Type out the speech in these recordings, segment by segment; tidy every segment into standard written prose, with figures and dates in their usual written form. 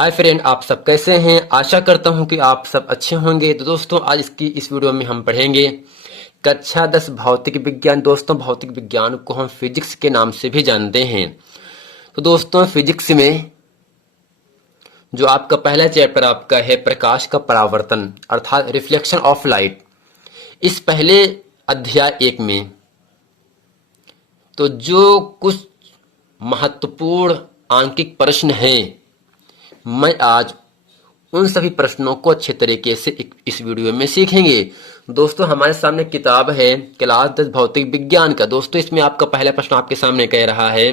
Hi friend, आप सब कैसे हैं। आशा करता हूं कि आप सब अच्छे होंगे। तो दोस्तों, आज इस वीडियो में हम पढ़ेंगे कक्षा 10 भौतिक विज्ञान। दोस्तों, भौतिक विज्ञान को हम फिजिक्स के नाम से भी जानते हैं। तो दोस्तों, फिजिक्स में जो आपका पहला चैप्टर आपका है प्रकाश का परावर्तन अर्थात रिफ्लेक्शन ऑफ लाइट। इस पहले अध्याय 1 में तो जो कुछ महत्वपूर्ण आंकिक प्रश्न हैं, मैं आज उन सभी प्रश्नों को अच्छे तरीके से इस वीडियो में सीखेंगे। दोस्तों, हमारे सामने किताब है क्लास 10 भौतिक विज्ञान का। दोस्तों, इसमें आपका पहला प्रश्न आपके सामने कह रहा है,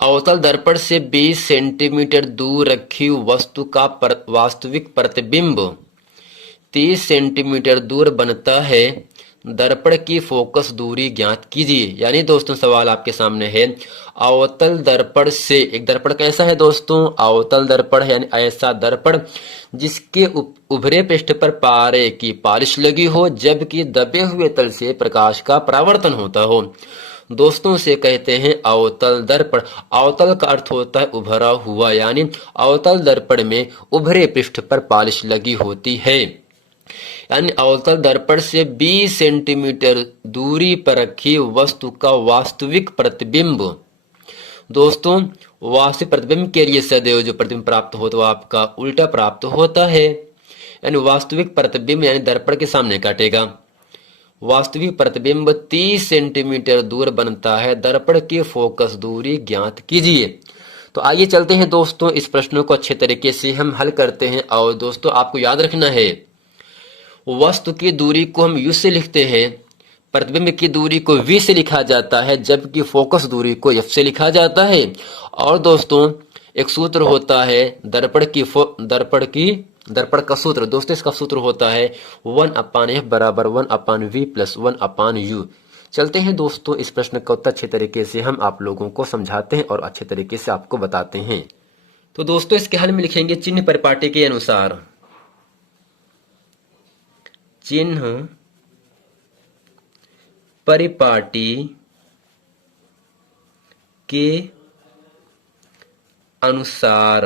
अवतल दर्पण से 20 सेंटीमीटर दूर रखी वस्तु का वास्तविक प्रतिबिंब 30 सेंटीमीटर दूर बनता है, दर्पण की फोकस दूरी ज्ञात कीजिए। यानी दोस्तों, सवाल आपके सामने है, अवतल दर्पण से, एक दर्पण कैसा है दोस्तों, अवतल दर्पण है, यानी ऐसा दर्पण जिसके उभरे पृष्ठ पर पारे की पॉलिश लगी हो, जबकि दबे हुए तल से प्रकाश का परावर्तन होता हो। दोस्तों, से कहते हैं अवतल दर्पण। अवतल का अर्थ होता है उभरा हुआ, यानी अवतल दर्पण में उभरे पृष्ठ पर पॉलिश लगी होती है। यानी अवतल दर्पण से 20 सेंटीमीटर दूरी पर रखी वस्तु का वास्तविक प्रतिबिंब। दोस्तों, वास्तविक प्रतिबिंब के लिए सदैव जो प्रतिबिंब प्राप्त होता है वो आपका उल्टा प्राप्त होता है। यानी वास्तविक प्रतिबिंब यानी दर्पण के सामने काटेगा। वास्तविक प्रतिबिंब 30 सेंटीमीटर दूर बनता है, दर्पण की फोकस दूरी ज्ञात कीजिए। तो आइए चलते हैं दोस्तों, इस प्रश्न को अच्छे तरीके से हम हल करते हैं। और दोस्तों, आपको याद रखना है, वस्तु की दूरी को हम u से लिखते हैं, प्रतिबिंब की दूरी को v से लिखा जाता है, जबकि फोकस दूरी को f से लिखा जाता है। और दोस्तों, एक सूत्र होता है दर्पण का सूत्र। दोस्तों, इसका सूत्र होता है 1/f बराबर 1/v प्लस 1/u। चलते हैं दोस्तों, इस प्रश्न का उत्तर अच्छे तरीके से हम आप लोगों को समझाते हैं और अच्छे तरीके से आपको बताते हैं। तो दोस्तों, इसके हल में लिखेंगे चिन्ह परिपाटी के अनुसार। चिन्ह परिपाटी के अनुसार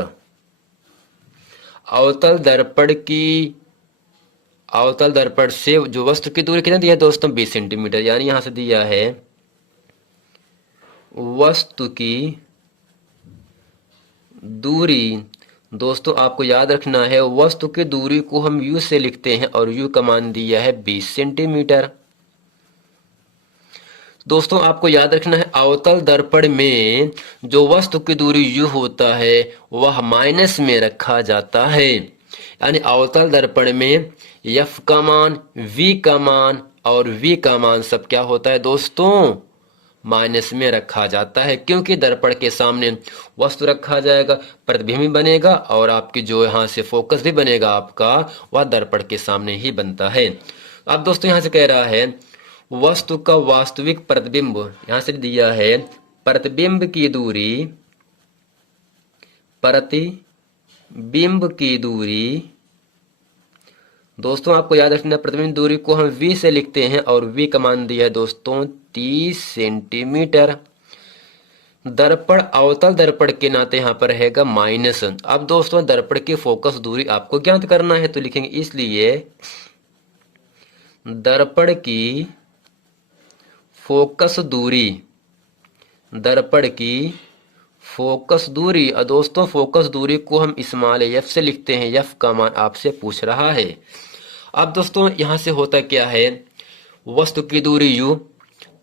अवतल दर्पण से जो वस्तु की दूरी कितना दिया है दोस्तों, 20 सेंटीमीटर। यानी यहां से दिया है वस्तु की दूरी। दोस्तों, आपको याद रखना है, वस्तु की दूरी को हम u से लिखते हैं और u का मान दिया है 20 सेंटीमीटर। दोस्तों, आपको याद रखना है, अवतल दर्पण में जो वस्तु की दूरी u होता है वह माइनस में रखा जाता है। यानी अवतल दर्पण में f का मान, v का मान और v का मान सब क्या होता है दोस्तों, माइनस में रखा जाता है। क्योंकि दर्पण के सामने वस्तु रखा जाएगा, प्रतिबिंब भी बनेगा और आपकी जो यहाँ से फोकस भी बनेगा आपका, वह दर्पण के सामने ही बनता है। अब दोस्तों, यहाँ से कह रहा है वस्तु का वास्तविक प्रतिबिंब, यहां से दिया है प्रतिबिंब की दूरी। दोस्तों, आपको याद रखना, प्रतिबिंब दूरी को हम v से लिखते हैं और v का मान दिया है दोस्तों 30 सेंटीमीटर। दर्पण अवतल दर्पण के नाते यहां पर रहेगा माइनस। अब दोस्तों, दर्पण की फोकस दूरी आपको ज्ञात करना है, तो लिखेंगे इसलिए दर्पण की फोकस दूरी। और दोस्तों, फोकस दूरी को हम स्मॉल f से लिखते हैं, f का मान आपसे पूछ रहा है। अब दोस्तों, यहां से होता क्या है, वस्तु की दूरी u,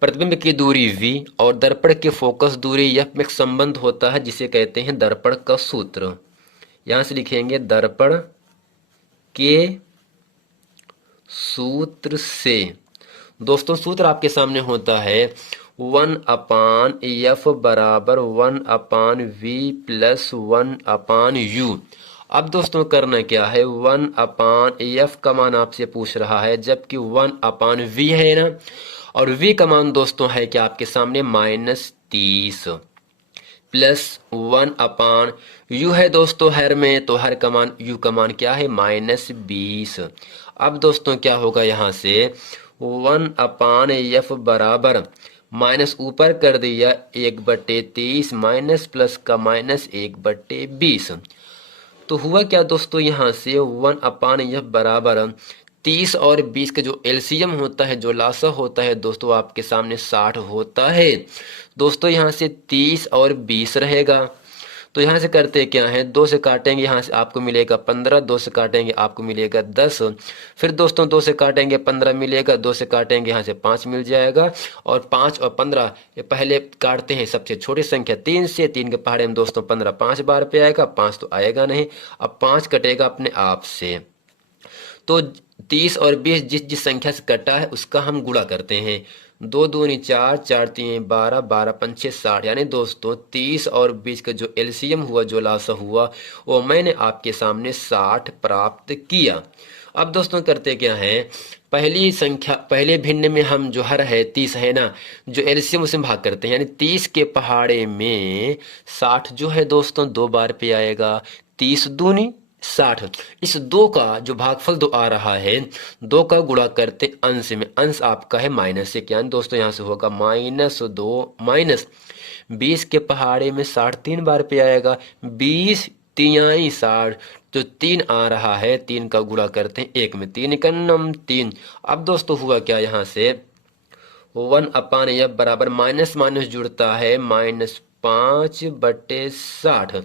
प्रतिबिंब की दूरी v और दर्पण की फोकस दूरी f में एक संबंध होता है जिसे कहते हैं दर्पण का सूत्र। यहां से लिखेंगे दर्पण के सूत्र से। दोस्तों, सूत्र आपके सामने होता है 1/f बराबर 1/v प्लस 1/u। अब दोस्तों, करना क्या है, 1/f का मान आपसे पूछ रहा है, जबकि 1/v है ना, और v का मान दोस्तों है क्या आपके सामने -30 प्लस 1/u है दोस्तों हर में, तो हर का मान u का मान क्या है -20। अब दोस्तों, क्या होगा, यहां से 1/f बराबर माइनस ऊपर कर दिया 1/30 माइनस प्लस का -1/20। तो हुआ क्या दोस्तों, यहाँ से 1/f बराबर 30 और 20 का जो एलसीएम होता है, जो लासा होता है दोस्तों, आपके सामने 60 होता है। दोस्तों यहाँ से 30 और 20 रहेगा, तो यहाँ से करते क्या है, 2 से काटेंगे, यहाँ से आपको मिलेगा 15, 2 से काटेंगे आपको मिलेगा 10, फिर दोस्तों 2 से काटेंगे 15 मिलेगा, 2 से काटेंगे यहाँ से 5 मिल जाएगा, और 5 और 15 ये पहले काटते हैं सबसे छोटी संख्या 3 से, 3 के पहाड़े में दोस्तों 15 5 बार पे आएगा, 5 तो आएगा नहीं, अब 5 कटेगा अपने आप से। तो 30 और 20 जिस जिस संख्या से कटा है उसका हम गुणा करते हैं, 2 दूनी 4, 4 तीन 12, 12 पंचे 60, यानी दोस्तों 30 और 20 का जो एलसीएम हुआ, जो लासा हुआ, वो मैंने आपके सामने 60 प्राप्त किया। अब दोस्तों करते क्या है, पहली संख्या पहले भिन्न में हम जो हर है 30 है ना, जो एलसीएम उसमें भाग करते हैं, यानी 30 के पहाड़े में 60 जो है दोस्तों 2 बार पे आएगा, 30 दूनी 60, इस 2 का जो भागफल 2 आ रहा है, 2 का गुणा करते अंश में, अंश आपका है -1, यानी दोस्तों यहाँ से होगा -2 माइनस 20 के पहाड़े में 60 3 बार पे आएगा, 20 तिहाई 60, जो 3 आ रहा है 3 का गुणा करते हैं 1 में, 3 एकन्नम 3। अब दोस्तों हुआ क्या, यहाँ से 1/f बराबर माइनस माइनस जुड़ता है -5/60।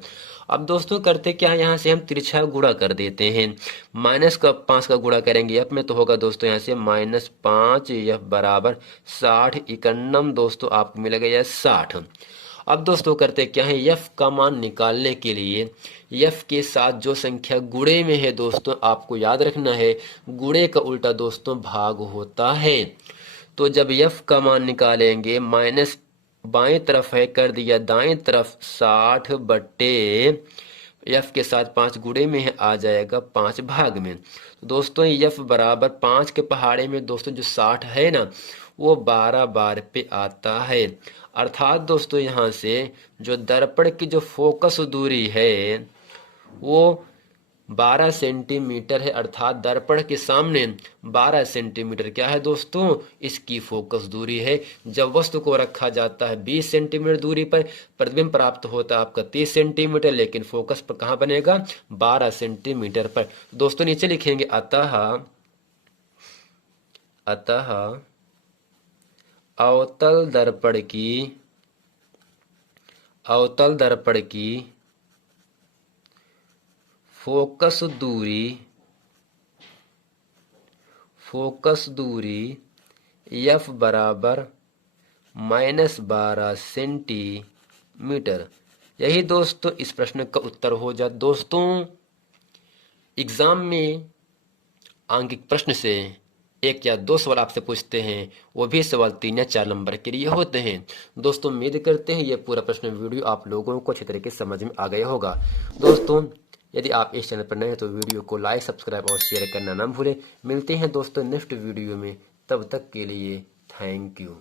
अब दोस्तों करते क्या है, यहाँ से हम तिरछा गुणा कर देते हैं, -5 का गुणा करेंगे f में, तो होगा दोस्तों यहाँ से -5f बराबर 60 एकन्नम दोस्तों आपको मिलेगा यह 60। अब दोस्तों करते क्या है, f का मान निकालने के लिए f के साथ जो संख्या गुणे में है दोस्तों, आपको याद रखना है, गुणे का उल्टा दोस्तों भाग होता है। तो जब f का मान निकालेंगे, माइनस बाएं तरफ है कर दिया दाएं तरफ, 60 बट्टे f के साथ 5 गुणे में है, आ जाएगा 5 भाग में। तो दोस्तों f बराबर 5 के पहाड़े में दोस्तों जो 60 है ना, वो 12 बार पे आता है। अर्थात दोस्तों यहाँ से जो दर्पण की जो फोकस दूरी है वो 12 सेंटीमीटर है, अर्थात दर्पण के सामने 12 सेंटीमीटर क्या है दोस्तों, इसकी फोकस दूरी है। जब वस्तु को रखा जाता है 20 सेंटीमीटर दूरी पर, प्रतिबिंब प्राप्त होता है आपका 30 सेंटीमीटर, लेकिन फोकस पर कहाँ बनेगा, 12 सेंटीमीटर पर। दोस्तों नीचे लिखेंगे अतः अवतल दर्पण की फोकस दूरी f बराबर -12 सेंटीमीटर। यही दोस्तों इस प्रश्न का उत्तर हो जाए। दोस्तों एग्जाम में आंकिक प्रश्न से 1 या 2 सवाल आपसे पूछते हैं, वो भी सवाल 3 या 4 नंबर के लिए होते हैं। दोस्तों उम्मीद करते हैं ये पूरा प्रश्न वीडियो आप लोगों को अच्छी तरीके से समझ में आ गया होगा। दोस्तों यदि आप इस चैनल पर नए हैं तो वीडियो को लाइक, सब्सक्राइब और शेयर करना ना भूलें। मिलते हैं दोस्तों नेक्स्ट वीडियो में, तब तक के लिए थैंक यू।